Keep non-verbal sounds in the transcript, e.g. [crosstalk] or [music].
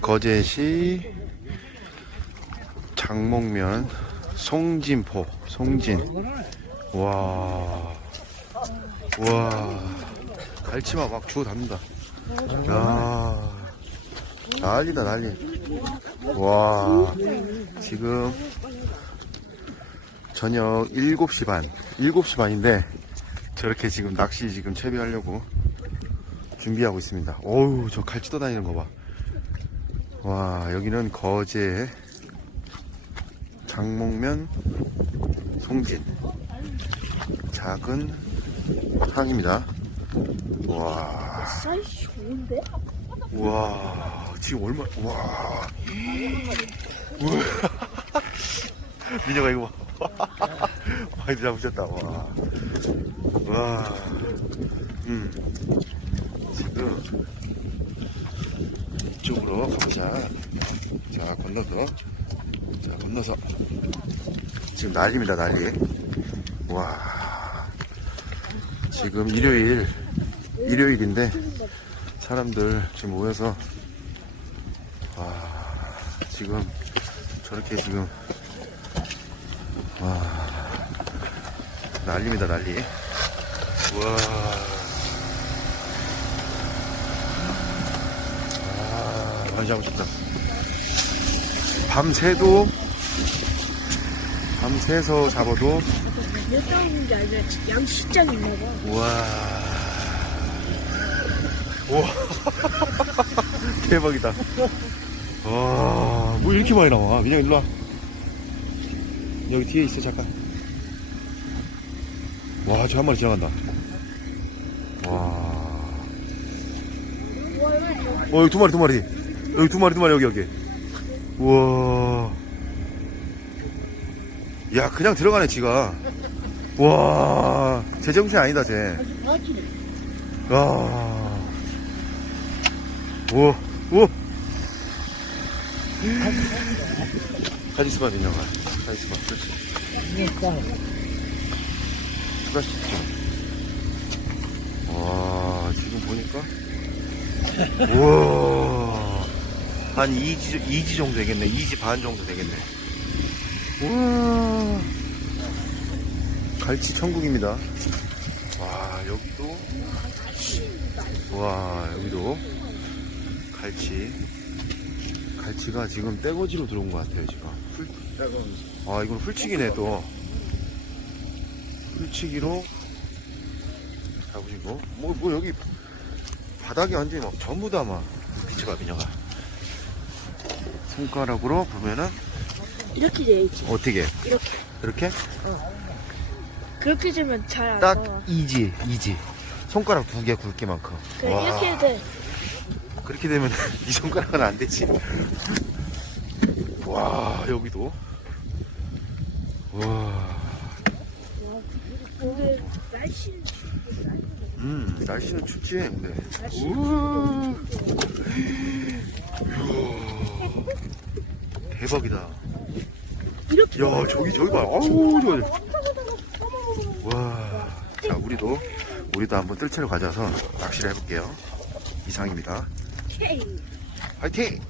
거제시 장목면 송진포 송진 와. 와. 갈치마 막 주워 담는다. 야. 난리다 난리. 와. 지금 저녁 7시 반. 7시 반인데 저렇게 지금 낚시 지금 채비하려고 준비하고 있습니다. 어우, 저 갈치 떠다니는 거 봐. 와, 여기는 거제 장목면 송진 작은 항입니다. 와, 사이즈 좋은데? 와, 지금 얼마, 와. [laughs] 민혁아, 이거 봐. [laughs] 많이 잡으셨다, 와. 와. 음. 지금, 이쪽으로 가보자. 자, 건너서. 자, 건너서. 지금 난리입니다, 난리. 와. 지금 일요일, 일요일인데, 사람들 지금 모여서, 와, 지금, 저렇게 지금, 와, 난리입니다, 난리. 와. 아, 많이 잡으셨다. 밤새도, 밤새서 잡아도, 몇 장인지 알죠? 양 숫장 있나 봐. 우와. 우와. [laughs] 대박이다. 와, 뭐 이렇게 많이 나와. 민영 일로 와. 여기 뒤에 있어, 잠깐. 와, 저 한 마리 지나간다. 와. 어, 여기 두 마리, 두 마리. 여기 두 마리, 두 마리, 여기, 여기. 우와. 야, 그냥 들어가네, 지가. 와, 제정신 아니다, 쟤. 와. 우와, 우와. 가지 있어봐, 민영아. 있어봐, 그렇지. 추가시켜. 와, 지금 보니까. 우와. 한 2지, 2지 정도 되겠네. 2지 반 정도 되겠네. 우와. 갈치 천국입니다. 와, 여기도. 와, 여기도. 갈치. 갈치가 지금 떼거지로 들어온 것 같아요, 지금. 훌, 아, 이건 훌치기네, 또. 훌치기로 잡으시고. 뭐, 뭐, 여기 바닥이 완전히 막 전부 다 막. 비춰봐, 민영아. 손가락으로 보면은 이렇게 돼야지. 어떻게? 이렇게. 이렇게? 그렇게 되면 잘 안 딱 나와. 이지, 이지. 손가락 두 개 굵기만큼. 그래, 와. 이렇게 돼. 그렇게 되면 [laughs] 이 손가락은 안 되지. 와, 여기도. 와. 근데 날씨는 음, 날씨는 춥지, 근데. 날씨 우와. 이야. 대박이다. 이렇게. 야, 저기, 저기 봐. 아우, 저기. 와. 자, 우리도, 우리도 한번 뜰채로 가져와서 낚시를 해볼게요. 이상입니다. 화이팅!